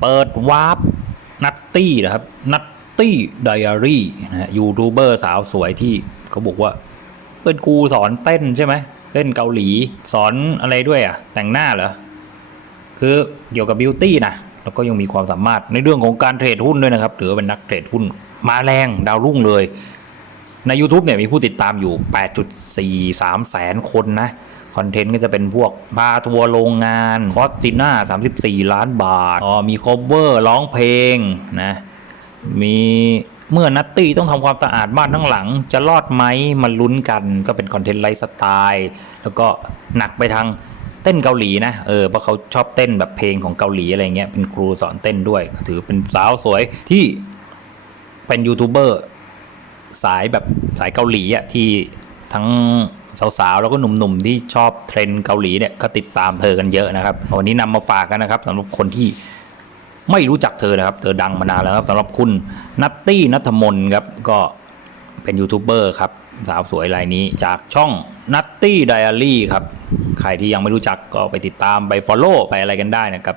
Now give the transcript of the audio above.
เปิดวาร์ปนัตตี้นะครับ นัตตี้ไดอารี่นะฮะยูทูบเบอร์สาวสวยที่เขาบอกว่า เป็นครูสอนเต้นใช่ไหมเต้นเกาหลีสอนอะไรด้วยอะ แต่งหน้าเหรอ คือเกี่ยวกับบิวตี้นะแล้วก็ยังมีความสามารถในเรื่องของการเทรดหุ้นด้วยนะครับถือเป็นนักเทรดหุ้นมาแรงดาวรุ่งเลย ใน YouTube เนี่ยมีผู้ติดตามอยู่ 8.43 แสนคนนะ คอนเทนต์ก็จะเป็นพวกพาทัวร์โรงงานคอสติน่า34 ล้านบาทอ๋อมีโคเวอร์ร้องเพลงนะมีเมื่อนัตตี้ต้องทำความสะอาดบ้านทั้งหลัง จะรอดไหมมาลุ้นกัน ก็เป็นคอนเทนต์ไลฟ์สไตล์แล้วก็หนักไปทางเต้นเกาหลีนะเออเพราะเขาชอบเต้นแบบเพลงของเกาหลีอะไรเงี้ยเป็นครูสอนเต้นด้วยก็ถือเป็นสาวสวยที่เป็นยูทูบเบอร์สายแบบสายเกาหลีอะที่ทั้ง สาวๆ แล้วก็หนุ่มๆ ที่ชอบเทรนด์เกาหลีเนี่ยก็ติดตามเธอกันเยอะนะครับ วันนี้นำมาฝากกันนะครับสำหรับคนที่ไม่รู้จักเธอนะครับ เธอดังมานานแล้วครับสำหรับคุณนัตตี้นัทมนครับก็เป็นยูทูบเบอร์ครับสาวสวยรายนี้จากช่องนัตตี้ไดอารี่ครับ ใครที่ยังไม่รู้จักก็ไปติดตามไป Follow ไปอะไรกันได้นะครับ